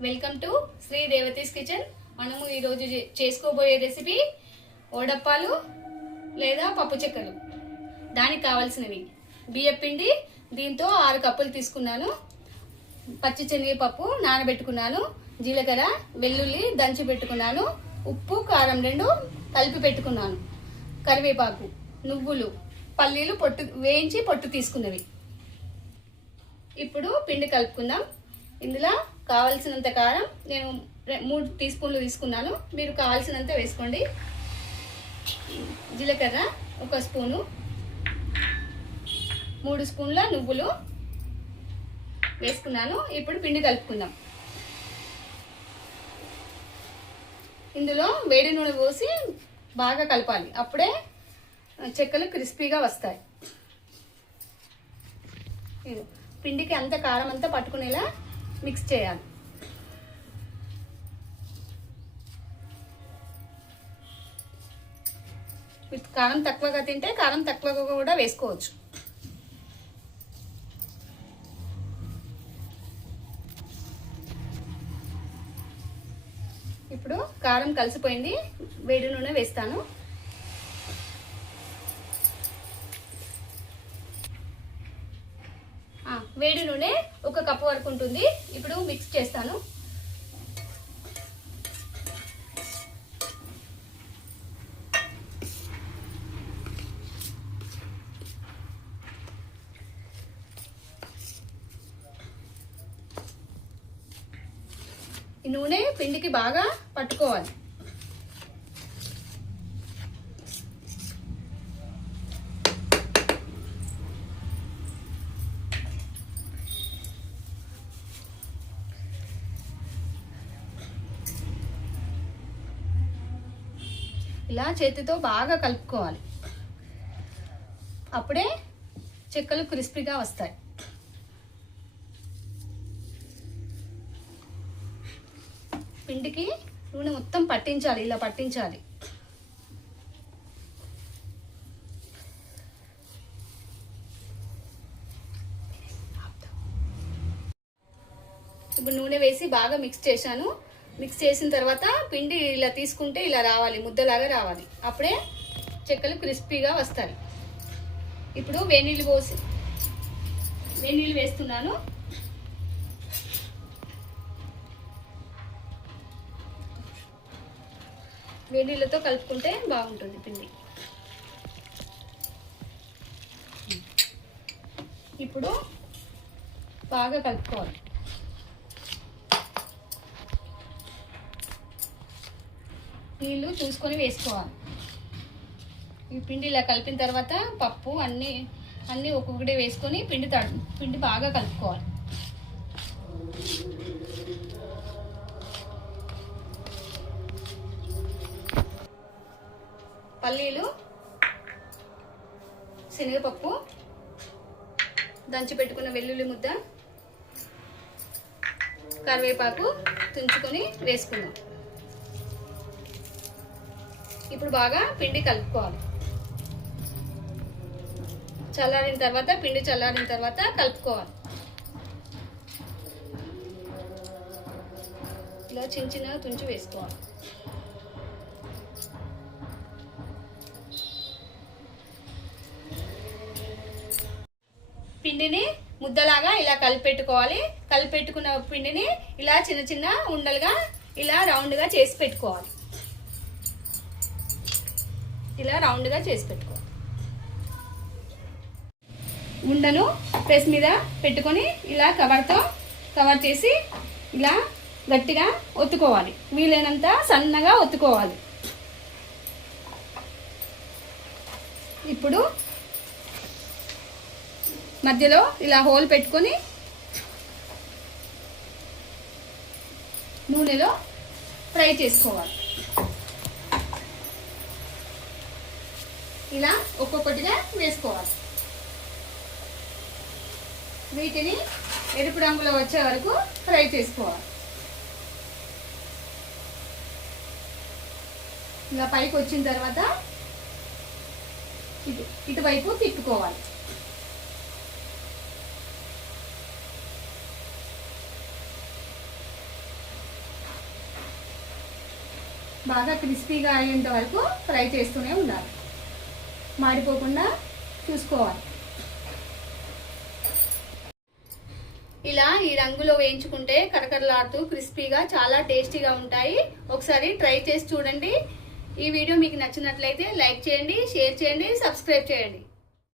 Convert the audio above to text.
Welcome to Sri Devathi's kitchen మనము ఈరోజు చే- చేసుకోబోయే రెసిపీ ఓడప్పాలు లేదా పప్పు చెక్కలు. దానికి కావాల్సినవి. బియ్యం పిండి దీంతో ఆరు కప్పులు తీసుకున్నాను. పచ్చి శనగపప్పు నానబెట్టుకున్నాను. జీలకర్ర వెల్లుల్లి దంచి పెట్టుకున్నాను. ఉప్పు కారం రెండు కలిపి పెట్టుకున్నాను. కరివేపాకు నువ్వులు పల్లీలు పొట్టు వేయించి పొట్టు తీసుకున్నవి. ఇప్పుడు పిండి కలుపుకుందాం. ఇందులో కావలసినంత కారం నేను మూడు టీ స్పూన్లు తీసుకున్నాను. మీరు కావాల్సినంత వేసుకోండి. జీలకర్ర ఒక స్పూను. మూడు స్పూన్ల నువ్వులు వేసుకున్నాను. ఇప్పుడు పిండి కలుపుకుందాం. ఇందులో వేడి నూనె పోసి బాగా కలపాలి. అప్పుడే చెక్కలు క్రిస్పీగా వస్తాయి. పిండికి అంత కారం అంతా పట్టుకునేలా మిక్స్ చేయాలి. విత్ కారం తక్కువగా తింటే కారం తక్కువగా కూడా వేసుకోవచ్చు. ఇప్పుడు కారం కలిసిపోయింది. వేడి నూనె వేస్తాను. వేడి నూనె ఒక కప్పు వరకు ఉంటుంది. ఇప్పుడు మిక్స్ చేస్తాను. ఈ నూనె పిండికి బాగా పట్టుకోవాలి. ఇలా చేతితో బాగా కలుపుకోవాలి. అప్పుడే చెక్కలు క్రిస్పీగా వస్తాయి. పిండికి నూనె మొత్తం పట్టించాలి ఇలా పట్టించాలి. ఇప్పుడు నూనె వేసి బాగా మిక్స్ చేశాను. మిక్స్ చేసిన తర్వాత పిండి ఇలా తీసుకుంటే ఇలా రావాలి ముద్దలాగా రావాలి. అప్పుడే చెక్కలు క్రిస్పీగా వస్తాయి. ఇప్పుడు వేనీళ్ళు పోసి వేనీళ్ళు వేస్తున్నాను. వేనీళ్ళతో కలుపుకుంటే బాగుంటుంది పిండి. ఇప్పుడు బాగా కలుపుకోవాలి. నీళ్ళు చూసుకొని వేసుకోవాలి. ఈ పిండి ఇలా కలిపిన తర్వాత పప్పు అన్నీ అన్నీ ఒక్కొక్కటి వేసుకొని పిండి తడు పిండి బాగా కలుపుకోవాలి. పల్లీలు శనగపప్పు దంచి పెట్టుకున్న వెల్లుల్లి ముద్ద కరివేపాకు తుంచుకొని వేసుకుందాం. ఇప్పుడు బాగా పిండి కలుపుకోవాలి. చల్లారిన తర్వాత పిండి చల్లారిన తర్వాత కలుపుకోవాలి. ఇలా చిన్న చిన్నగా తుంచి వేసుకోవాలి. పిండిని ముద్దలాగా ఇలా కలిపెట్టుకోవాలి. కలిపెట్టుకున్న పిండిని ఇలా చిన్న చిన్న ఉండలుగా ఇలా రౌండ్గా చేసి పెట్టుకోవాలి. ఇలా రౌండ్గా చేసి పెట్టుకోవాలి ఉండను ప్రెస్ మీద పెట్టుకొని ఇలా కవర్తో కవర్ చేసి ఇలా గట్టిగా ఒత్తుకోవాలి. వీలైనంత సన్నగా ఒత్తుకోవాలి. ఇప్పుడు మధ్యలో ఇలా హోల్ పెట్టుకొని నూనెలో ఫ్రై చేసుకోవాలి. ఇలా ఒక్కొక్కటిగా వేసుకోవాలి. వీటిని ఎరుపు రంగులో వచ్చే వరకు ఫ్రై చేసుకోవాలి. ఇలా పైకి వచ్చిన తర్వాత ఇటు ఇటువైపు తిప్పుకోవాలి. బాగా క్రిస్పీగా అయ్యేంత వరకు ఫ్రై చేస్తూనే ఉండాలి. మాడిపోకుండా చూసుకోవాలి. ఇలా ఈ రంగులో వేయించుకుంటే కరకరలాడుతూ క్రిస్పీగా చాలా టేస్టీగా ఉంటాయి. ఒకసారి ట్రై చేసి చూడండి. ఈ వీడియో మీకు నచ్చినట్లయితే లైక్ చేయండి షేర్ చేయండి సబ్స్క్రైబ్ చేయండి.